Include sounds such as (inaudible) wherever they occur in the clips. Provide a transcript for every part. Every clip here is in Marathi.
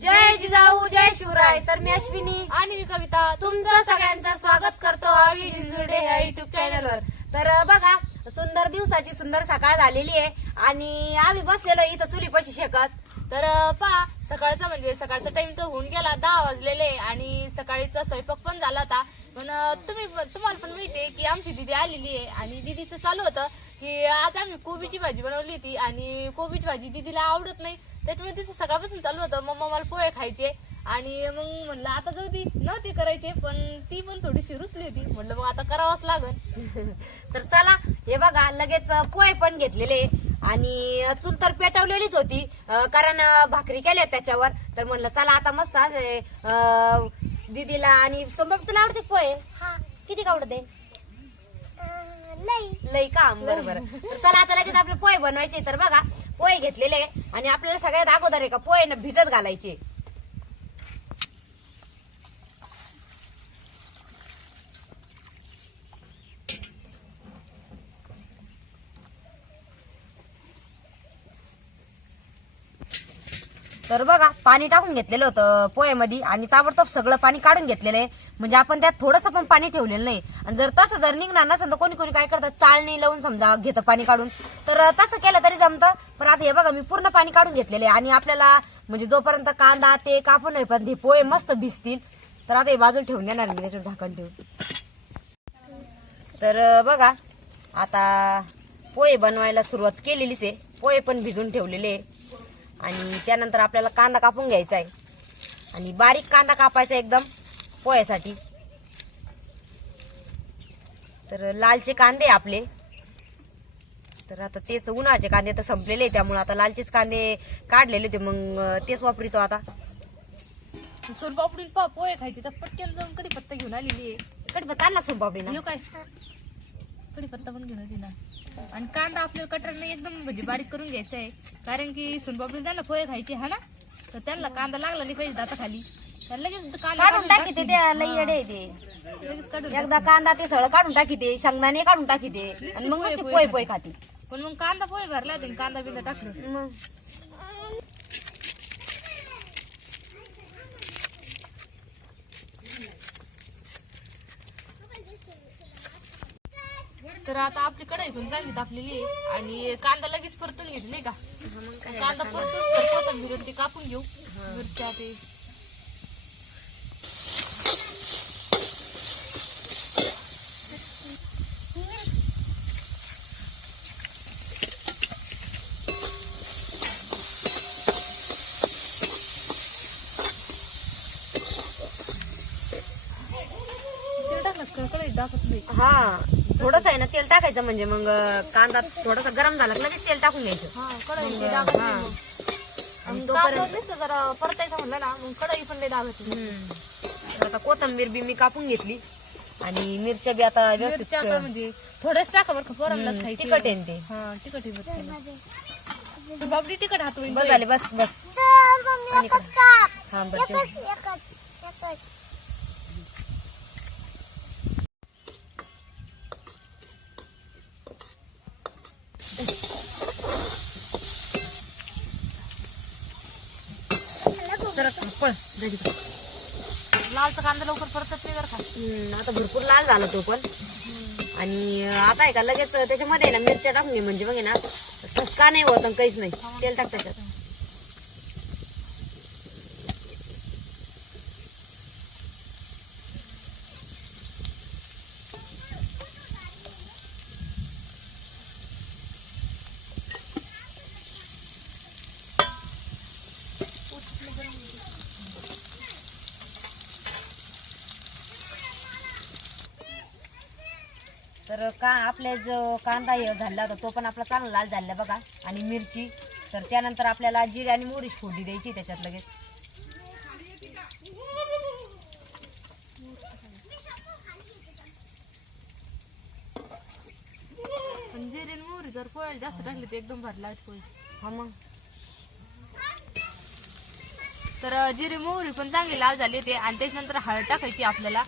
जय जिजाऊ जय शिवराय. तर मी अश्विनी आणि मी कविता. तुमचं सगळ्यांचं स्वागत करतो आम्ही जिंजुर्डे या युट्यूब चॅनलवर तर बघा सुंदर दिवसाची सुंदर सकाळ झालेली आहे आणि आम्ही बसलेलो इथं चुलीपाशी शेकत तर पहा सकाळचं म्हणजे सकाळचा टाइम तर होऊन गेला दहा वाजलेले आणि सकाळीचा स्वयंपाक पण झाला होता. पण तुम्ही तुम्हाला पण माहिती आहे की आमची दिदी आलेली आहे आणि दिदीचं चालू होतं की आज आम्ही कोबीची भाजी बनवली होती आणि कोबीची भाजी दिदीला आवडत नाही. त्याच्यामुळे तिचं सकाळपासून चालू होतं. मम्मा मला पोहे खायचे आणि मग म्हणलं आता जाऊ ती नव्हती करायची पण ती पण थोडीशी रुसली होती. म्हणलं मग आता करावंच लागल. (laughs) तर चला हे बघा लगेच पोहे पण घेतलेले. आणि चूल तर पेटवलेलीच होती कारण भाकरी केल्या त्याच्यावर. तर म्हणलं चला आता मस्त दीदीला आणि सोमबाब तुला आवडते पोहे? किती आवडते? लई का बरं बरं. तर चला आता लगेच आपले पोहे बनवायचे तर बघा. पोहे घेतलेले आणि आपल्याला सगळ्यात अगोदर आहे का पोहे ना भिजत घालायचे. तर बघा पाणी टाकून घेतलेलं होतं पोह्यामध्ये आणि ताबडतोब सगळं पाणी काढून घेतलेलं आहे. म्हणजे आपण त्यात थोडंसं पण पाणी ठेवलेलं नाही. आणि जर तसं जर निघणार नसेल तर कोणी कोणी काय करतात चाळणी लावून समजा घेतं पाणी काढून. तर तसं केलं तरी जमतं. पण आता हे बघा मी पूर्ण पाणी काढून घेतलेले आहे आणि आपल्याला म्हणजे जोपर्यंत कांदा ते कापून नाही पण हे पोहे मस्त भिजतील. तर आता हे बाजूला ठेवून येणार मी त्याच्यावर झाकण ठेवून. तर बघा आता पोहे बनवायला सुरुवात केलेलीच आहे. पोहे पण भिजून ठेवलेले आहे. आणि त्यानंतर आपल्याला कांदा कापून घ्यायचा आहे आणि बारीक कांदा कापायचा एकदम पोह्यासाठी. तर लालचे कांदे आपले. तर आता तेच उन्हाचे कांदे तर संपलेले त्यामुळे आता लालचेच कांदे काढलेले होते मग तेच वापरितो आता. सोनपापडीन पा पोहे खायचे तर पटकन जाऊन कधी पत्ता घेऊन आलेली आहे. कडे आणला सोनपापडी ना काय? कढीपत्ता पण घेऊन ना आणि कांदा आपल्याला कटरने एकदम म्हणजे बारीक करून घ्यायचा आहे. कारण की सुनबाबी त्यांना पोहे खायचे हा ना? तर त्यांना कांदा लागला नाही पाहिजे दाता खाली. तर लगेच कांदा काढून टाकी ते. लई येडे आहे ते. लगेच काढून एकदा कांदा ते सगळं काढून टाकी ते शेंगदाणे काढून टाकी ते आणि मग ते पोहे पोहे खाते. पण मग कांदा पोहे भरला होते कांदा बिंदा टाकलं. मग तर आता आपली कढई पण चांगली तापलेली आहे. आणि कांदा लगेच परतून घेतली नाही का? कांदा परतून तर कोथिंबीर ते कापून घेऊ. मिरच्या ते. टाकलंस का कढई दाखवत नाही? हा. थोडस आहे ना तेल टाकायचं म्हणजे मग कांदा थोडासा गरम झाला की लगेच तेल टाकून घ्यायचं. हा कढई नाही मग. आणि आणि तोपर्यंत कांदा नुसतं जरा परतायचं म्हणलं ना मग कढई पण नाही. हम्म. तर आता कोथंबीर बी मी कापून घेतली. आणि मिरच्या बी आता व्यवस्थित मिरच्या म्हणजे थोडेच टाका बरं का पोरांना हम्म, खायची. तिखट आहे ना ते. हा तिखट आहे बरं तू बाबडी तिखट हात बस झाले बस बस. आणि इकडं. हा बस ठेव. सरक, पळ, जा तिकडं. लालचा कांदा लवकर परतत नाही बरं का? हम्म, आता भरपूर लाल झाला तो पण. आणि अं, आता आहे का लगेच त्याच्यामध्ये आहे ना मिरच्या टाकून घे म्हणजे मग आहे ना. ठसका नाही होत आणि काहीच नाही. तेल टाक त्याच्यात. तर का आपले जो कांदा हे झाला होता तो पण आपला चांगला लाल झाला बघा. आणि मिरची. तर त्यानंतर आपल्याला जिरे आणि मोहरी फोडणी द्यायची त्याच्यात लगेच. जिरे आणि मोहरी जर पोळ्याला जास्त टाकली तर एकदम भरला पोळी. हा मग. तर जिरे मोहरी पण चांगली लाल झाली होती. आणि त्याच्यानंतर हळद टाकायची आपल्याला.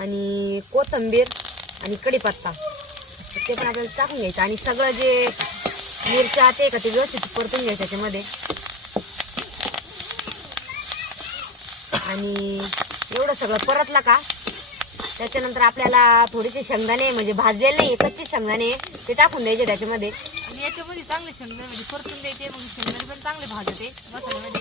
आणि कोथंबीर. आणि कढीपत्ता. ते पण आपल्याला टाकून घ्यायचं. आणि सगळं जे मिरच्या ते का ते व्यवस्थित परतून घ्यायचं त्याच्यामध्ये. आणि एवढं सगळं परतलं का त्याच्यानंतर आपल्याला थोडेसे शेंगदाणे म्हणजे भाजलेले नाही कच्चे शेंगदाणे ते टाकून द्यायचे त्याच्यामध्ये. आणि याच्यामध्ये चांगले शेंगदाणे म्हणजे परतून द्यायचे मग शेंगदाणे पण चांगले भाजते मसाल्यामध्ये.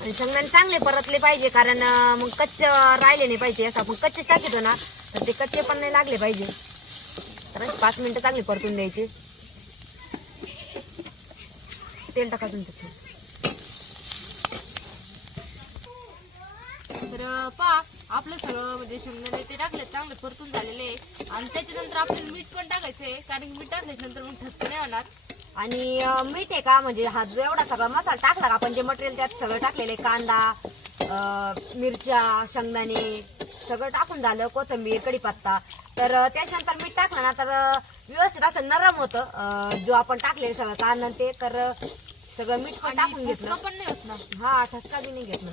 आणि शेंगदाणे चांगले परतले पाहिजे कारण मग कच्चे राहिले नाही पाहिजे असं आपण कच्चे टाकतो ना. तर ते कच्चे पण नाही लागले पाहिजे. तर पाच मिनिटं चांगले परतून द्यायचे. तेल टाकायचं तर पहा आपलं सगळं म्हणजे शेंगदाणे ते टाकले चांगले परतून झालेले. आणि त्याच्यानंतर आपल्याला मीठ पण टाकायचंय कारण की मीठ टाकल्याच्या नंतर मग ठसके नाही होणार. आणि मीठ आहे का? म्हणजे हा जो एवढा सगळा मसाला टाकला का? आपण जे मटेरियल त्यात सगळं टाकलेलं आहे कांदा मिरच्या शेंगदाणे सगळं टाकून झालं कोथिंबीर कढीपत्ता. तर त्याच्यानंतर मीठ टाकलं ना तर व्यवस्थित असं नरम होतं. जो आपण टाकलेलं सगळं कांदा आणि ते तर सगळं मीठ पण टाकून घेतलं. पण नाही होत ना? हा ठसका बी नाही घेत ना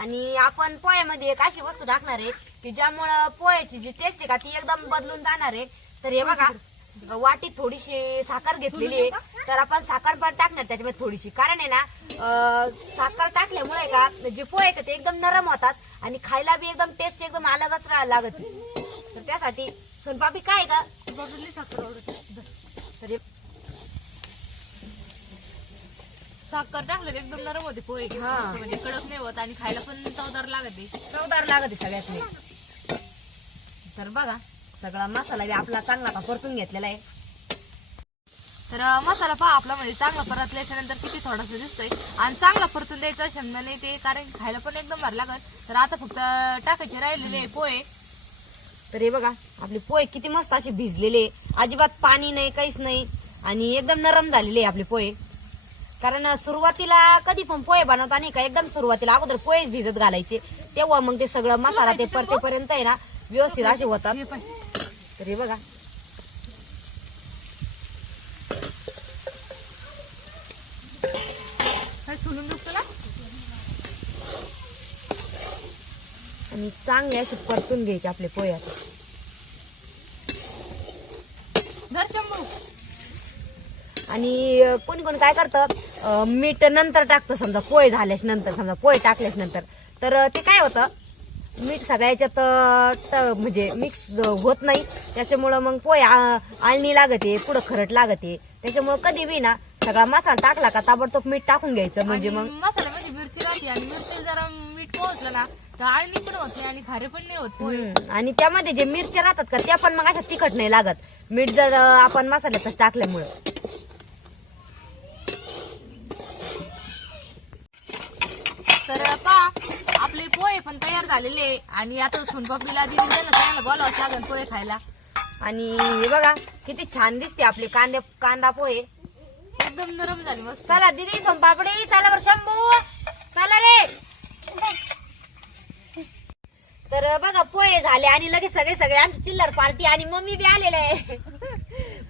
आणि आपण पोह्यामध्ये एक अशी वस्तू टाकणार आहे की ज्यामुळं पोह्याची जी टेस्ट आहे का ती एकदम बदलून जाणार आहे. तर हे बघा वाटीत थोडीशी साखर घेतलेली आहे. तर आपण साखर पण टाकणार त्याच्यामध्ये थोडीशी. कारण आहे ना साखर टाकल्यामुळे का जे पोहे का ते एकदम नरम होतात. आणि खायला बी एकदम टेस्ट एकदम अलगच राहायला लागत. तर त्यासाठी सोनपापडी काय का. तर साखर टाकलं एकदम नरम होते पोहे हा. म्हणजे कडक नाही होत आणि खायला पण चवदार लागते चवदार लागत आहे सगळ्यात नाही तर बघा सगळा मसाला बी आपला चांगला का परतून घेतलेला आहे. तर मसाला पहा आपला म्हणजे चांगला परतल्याच्या नंतर किती थोडासा दिसतोय. आणि चांगला परतून द्यायचा शेंगदाणे ते कारण खायला पण एकदम भारी लागत तर आता फक्त टाकायचे राहिलेले पोहे. तर हे बघा आपले पोहे किती मस्त असे भिजलेले अजिबात पाणी नाही काहीच नाही. आणि एकदम नरम झालेले आपले पोहे. कारण सुरुवातीला कधी पण पोहे बनवता नाही का एकदम सुरुवातीला अगोदर पोहे भिजत घालायचे. तेव्हा मग ते सगळं मसाला ते परतेपर्यंत आहे ना व्यवस्थित असे होतात. तर हे बघा काय सोलून देऊ तुला आणि चांगले असे परतून घ्यायचे आपले शंभू. आणि कोणी कोणी काय करतं मीठ नंतर टाकतं समजा पोहे झाल्याच नंतर समजा पोहे टाकल्याच नंतर. तर ते काय होतं मीठ सगळ्या याच्यात अं, ट- म्हणजे मिक्स होत नाही. त्याच्यामुळं मग पोहे आळणी लागते पुढं खरट लागते. त्याच्यामुळं कधी बी ना सगळा मसाला टाकला का ताबडतोब मीठ टाकून घ्यायचं. म्हणजे मग मसाल्यामध्ये मिरची राहते आणि मिरची जरा मीठ पोहोचलं ना आळणी पण होत नाही आणि खारे पण नाही होत पोहे हम्म. आणि त्यामध्ये जे मिरच्या राहतात का त्या पण मग अशा तिखट नाही लागत. मीठ जर अं, आपण मसाल्यातच टाकल्यामुळं. तर पा आपले पोहे पण तयार झालेले. आणि आता सोनपापडीला दिली त्याला त्याला बोलावंच लागेल पोहे खायला. आणि हे बघा किती छान दिसते आपले कांदे कांदा पोहे. एकदम नरम झाली मस्त. चला दिदी सोनपापडी चला बर शंभू. चला रे. तर बघा पोहे झाले आणि लगेच सगळे सगळे आमची चिल्लर पार्टी आणि मम्मी बी आलेले आहे.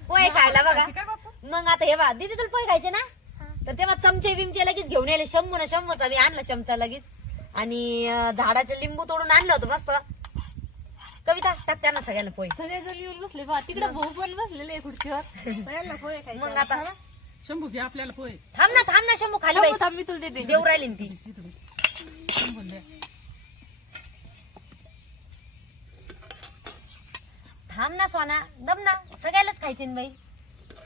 पोहे खायला बघा. मग आता हे बा दीदी तुला पोहे खायचे ना? तर तेव्हा चमचे बिमचे लगेच घेऊन यायले. शंभू ना शंभूचा मी आणला चमचा लगेच. आणि झाडाचं लिंबू तोडून आणलं होतं मस्त. कविता टाक त्यांना सगळ्यांना पोहे. सगळेजण येऊन बसले पहा तिकडे भाऊ पण बसलेले आहे खुर्चीवर. सगळ्यांना पोहे खायचे. मग आता शंभू घ्या आपल्याला पोहे. थांब ना थांब ना शंभू खाली थांब, मी तुला देते. देऊ राहिली ना ती शंभू द्या थांब ना सोना. दम ना. सगळ्यालाच खायचे ना बाई.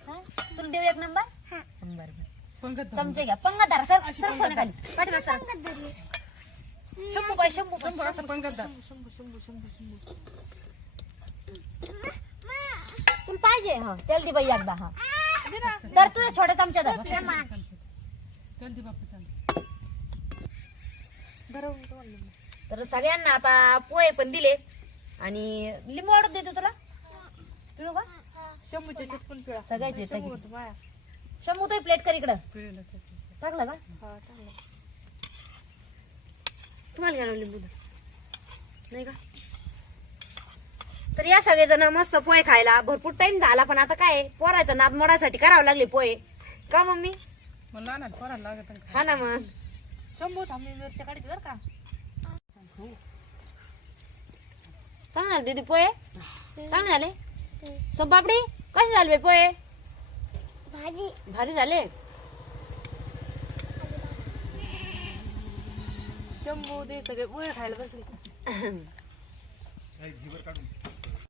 हा? तुला देऊ एक नंबर बरं बरं. पंकज धरून. चमचे घ्या. पंगत धरा सर सर सोना खाली सर. शंभू बाई शंभू. शंभू असं धर. तुला पाहिजे? हा. तेल दे बाई एकदा हा. तर तुझ्या छोट्या चमचा धर. चल दे बापू चल. तर सगळ्यांना आता पोहे पण दिले. आणि लिंबू वाढत देतो तुला. पिळू का? शंभूच्या पण पिळा. सगळ्याचे शंभू की. होतं माया. शंभू तो प्लेट कर इकडं. पिळेलं त्याचं. टाकलं का? हा, चांगलं. तुम्हाला घ्या ना लिंबू नाही का? तर या सगळेजण मस्त पोहे खायला. भरपूर टाइम झाला पण आता काय पोरायचा नाद मोडासाठी करावं लागले पोहे. का मम्मी? मग लहान पोराला लागत आणि हा ना मग. शंभू थांबी मिरच्या काढते बरं का. सांग ना दीदी पोहे? सांग झाले? सोनपापडी कसे झाले पोहे? भारी झाले? शंभू ते सगळे पोहे खायला बसले. (coughs)